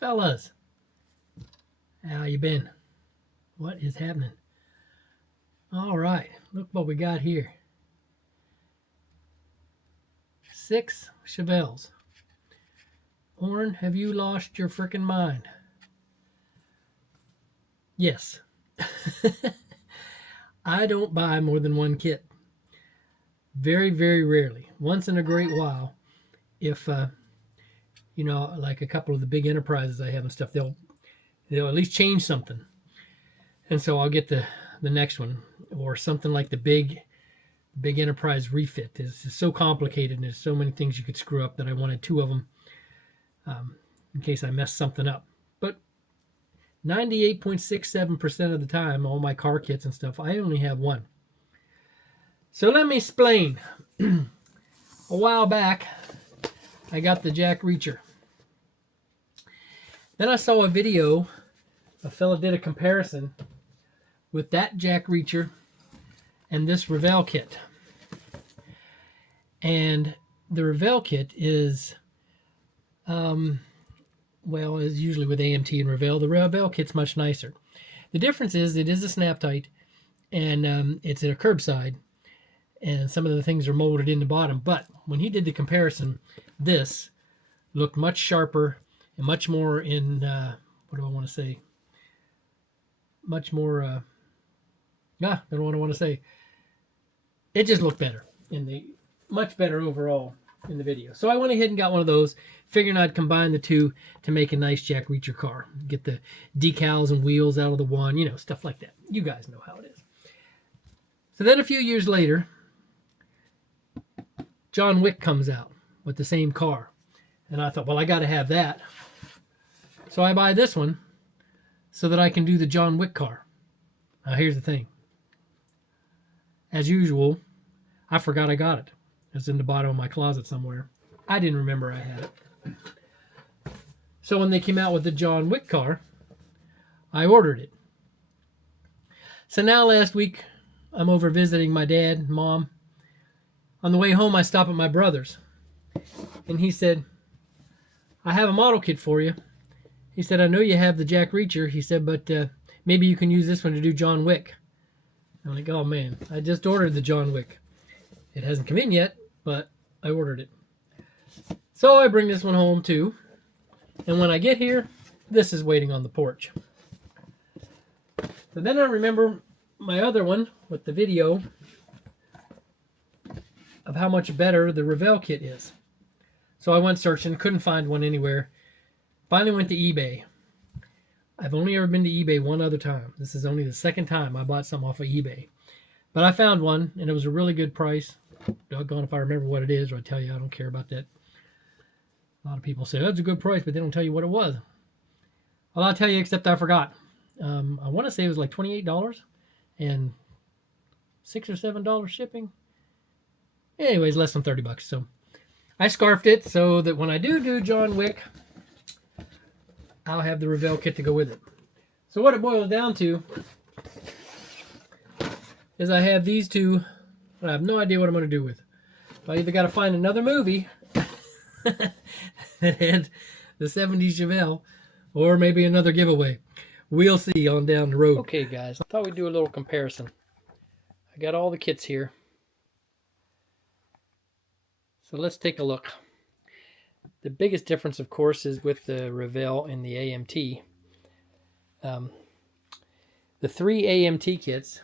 Fellas, how you been? What is happening? All right, look what we got here. 6 Chevelles. Orrin, have you lost your frickin' mind? Yes. I don't buy more than one kit. Very, very rarely. Once in a great while, if like a couple of the big enterprises I have and stuff, they'll at least change something, and so I'll get the next one, or something like the big enterprise refit. It's just so complicated and there's so many things you could screw up that I wanted 2 of them in case I messed something up. But 98.67% of the time, all my car kits and stuff, I only have one. So let me explain. A while back, I got the jack reacher. Then I saw a video, a fella did a comparison with that jack reacher and this Revell kit. And the Revell kit is, as usually with AMT and Revell, the Revell kit's much nicer. The difference is it is a snap tight, and it's a curbside, and some of the things are molded in the bottom. But when he did the comparison, this looked much sharper and much more in, what do I want to say? Much more, I don't know what I want to say. It just looked better much better overall in the video. So I went ahead and got one of those, figuring I'd combine the two to make a nice jack reacher car. Get the decals and wheels out of the one, stuff like that. You guys know how it is. So then a few years later, John Wick comes out with the same car. And I thought, well, I got to have that. So I buy this one so that I can do the John Wick car. Now here's the thing. As usual, I forgot I got it. It's in the bottom of my closet somewhere. I didn't remember I had it. So when they came out with the John Wick car, I ordered it. So now last week, I'm over visiting my dad and mom. On the way home, I stop at my brother's. And he said, I have a model kit for you. He said, I know you have the jack reacher. He said, but maybe you can use this one to do John Wick. I'm like, oh man, I just ordered the John Wick. It hasn't come in yet, but I ordered it. So I bring this one home too. And when I get here, this is waiting on the porch. So then I remember my other one with the video of how much better the Revell kit is. So I went searching, couldn't find one anywhere. Finally went to eBay. I've only ever been to eBay one other time. This is only the second time I bought something off of eBay. But I found one, and it was a really good price. Doggone if I remember what it is, or I tell you I don't care about that. A lot of people say, that's a good price, but they don't tell you what it was. Well, I'll tell you, except I forgot. I want to say it was like $28 and $6 or $7 shipping. Anyways, less than 30 bucks. So I scarfed it so that when I do John Wick, I'll have the Revell kit to go with it. So what it boils down to is I have these two, but I have no idea what I'm going to do with. I either got to find another movie that had the 70s Chevelle, or maybe another giveaway. We'll see on down the road. Okay, guys, I thought we'd do a little comparison. I got all the kits here. So let's take a look. The biggest difference, of course, is with the Revell and the AMT. The 3 AMT kits,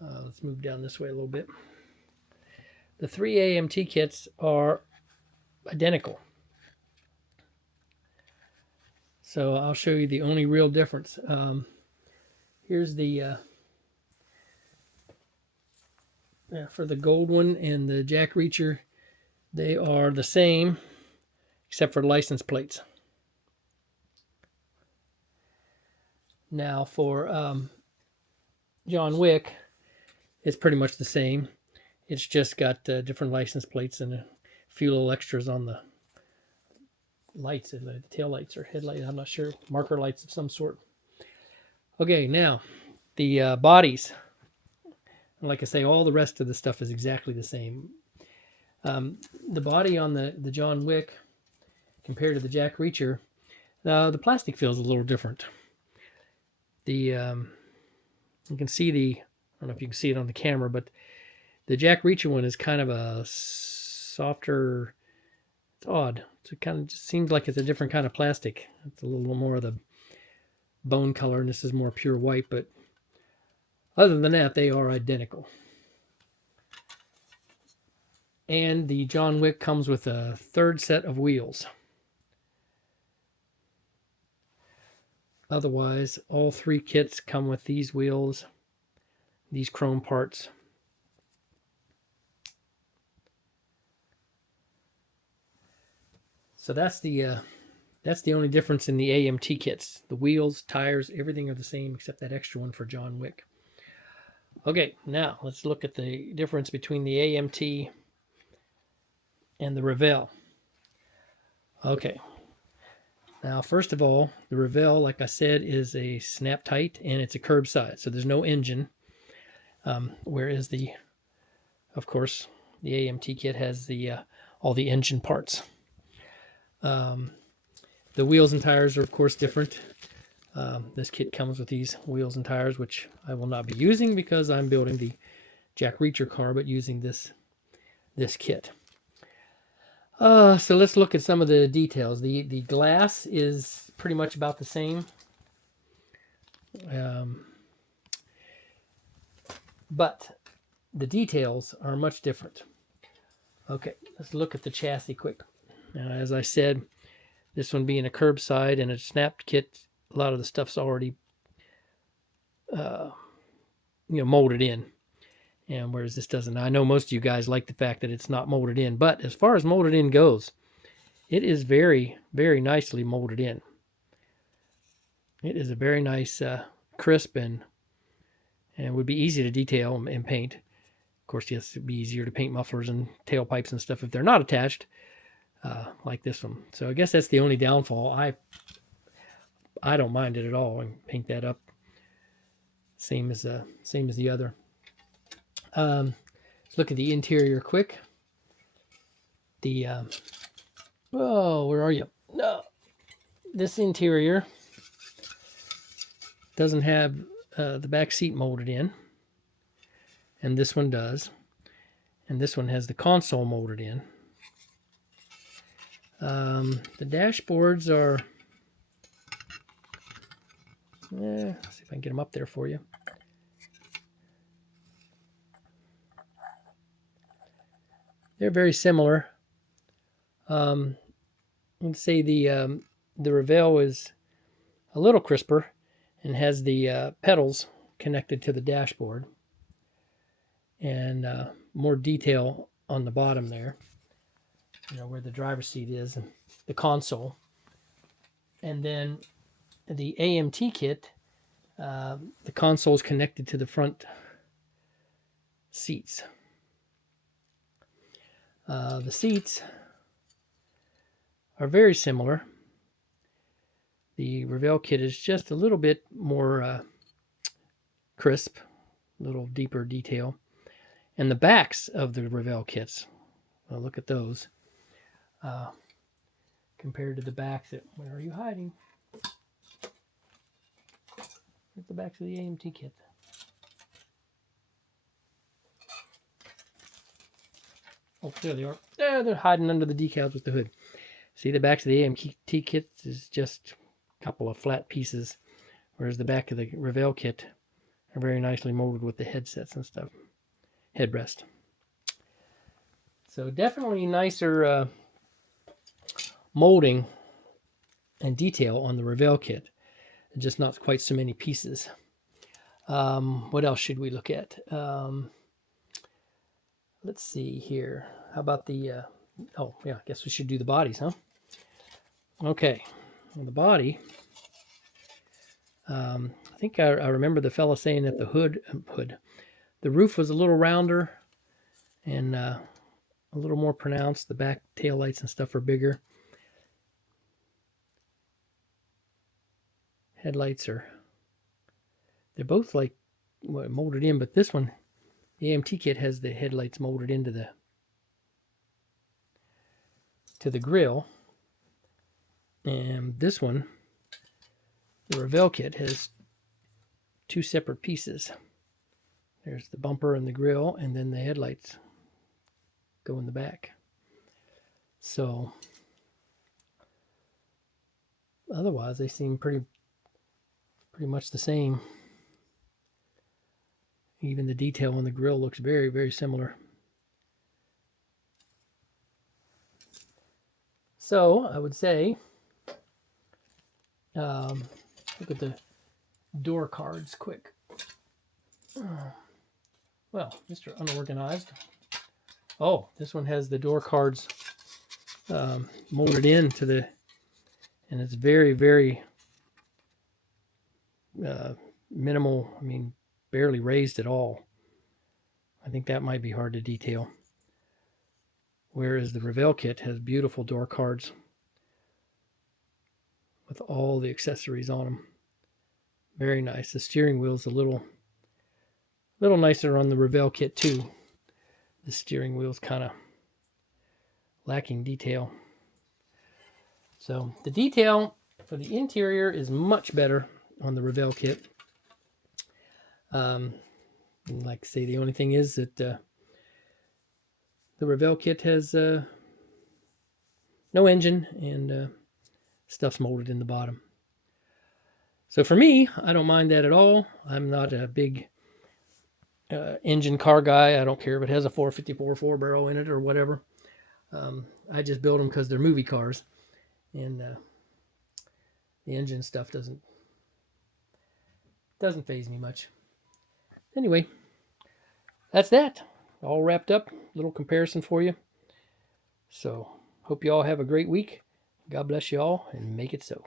let's move down this way a little bit. The 3 AMT kits are identical. So I'll show you the only real difference. Here's the for the gold one and the jack reacher. They are the same, except for license plates. Now for John Wick, it's pretty much the same. It's just got different license plates and a few little extras on the lights, the tail lights or headlights. I'm not sure. Marker lights of some sort. Okay, now the bodies. Like I say, all the rest of the stuff is exactly the same. The body on the John Wick compared to the Jack Reacher. The plastic feels a little different. You can see I don't know if you can see it on the camera, but the Jack Reacher one is kind of a softer. It's odd. It kind of just seems like it's a different kind of plastic. It's a little more of the bone color, and this is more pure white, but other than that, they are identical. And the John Wick comes with a third set of wheels. Otherwise, all three kits come with these wheels, these chrome parts. So that's the only difference in the AMT kits. The wheels, tires, everything are the same except that extra one for John Wick. Okay, now let's look at the difference between the AMT and the Revell. Okay. Now, first of all, the Revell, like I said, is a snap tight and it's a curbside, so there's no engine. Whereas of course, the AMT kit has all the engine parts. The wheels and tires are, of course, different. This kit comes with these wheels and tires, which I will not be using because I'm building the Jack Reacher car, but using this kit. So let's look at some of the details. The glass is pretty much about the same. But the details are much different. Okay, let's look at the chassis quick. Now, as I said, this one being a curbside and a snapped kit, a lot of the stuff's already molded in. And whereas this doesn't. I know most of you guys like the fact that it's not molded in, but as far as molded in goes, it is very, very nicely molded in. It is a very nice, crisp, and would be easy to detail and paint. Of course, yes, it'd be easier to paint mufflers and tailpipes and stuff if they're not attached, like this one. So I guess that's the only downfall. I don't mind it at all. I can paint that up, same as the other. Let's look at the interior quick. Where are you? No, this interior doesn't have the back seat molded in, and this one does, and this one has the console molded in. The dashboards are, let's see if I can get them up there for you. They're very similar. Let's say the Revell is a little crisper and has the pedals connected to the dashboard, and more detail on the bottom there, where the driver's seat is and the console. And then the AMT kit, the console is connected to the front seats. The seats are very similar. The Revell kit is just a little bit more crisp, a little deeper detail. And the backs of the Revell kits, well, look at those, compared to the backs where are you hiding? At the backs of the AMT kit. Oh, there they are. There, they're hiding under the decals with the hood. See, the backs of the AMT kit is just a couple of flat pieces, whereas the back of the Revell kit are very nicely molded with the headsets and stuff, headrest. So definitely nicer molding and detail on the Revell kit, just not quite so many pieces. What else should we look at? Let's see here. How about the, I guess we should do the bodies, huh? Okay, well, the body, I think I remember the fella saying that the roof was a little rounder and a little more pronounced. The back tail lights and stuff are bigger. Headlights they're both like molded in, but this one, the AMT kit, has the headlights molded into the grill. And this one, the Revell kit, has two separate pieces. There's the bumper and the grill, and then the headlights go in the back. So otherwise they seem pretty much the same. Even the detail on the grill looks very, very similar. So I would say, look at the door cards quick. Well, Mr. Unorganized. Oh, this one has the door cards molded into the, and it's very, very minimal. I mean, barely raised at all. I think that might be hard to detail. Whereas the Revell kit has beautiful door cards with all the accessories on them. Very nice. The steering wheel's a little nicer on the Revell kit too. The steering wheel's kind of lacking detail. So the detail for the interior is much better on the Revell kit. Like I say, the only thing is that the Revell kit has no engine, and stuff's molded in the bottom. So for me, I don't mind that at all. I'm not a big engine car guy. I don't care if it has a 454 4-barrel in it or whatever. I just build them because they're movie cars, and the engine stuff doesn't faze me much. Anyway, that's that. All wrapped up. Little comparison for you. So, hope you all have a great week. God bless you all, and make it so.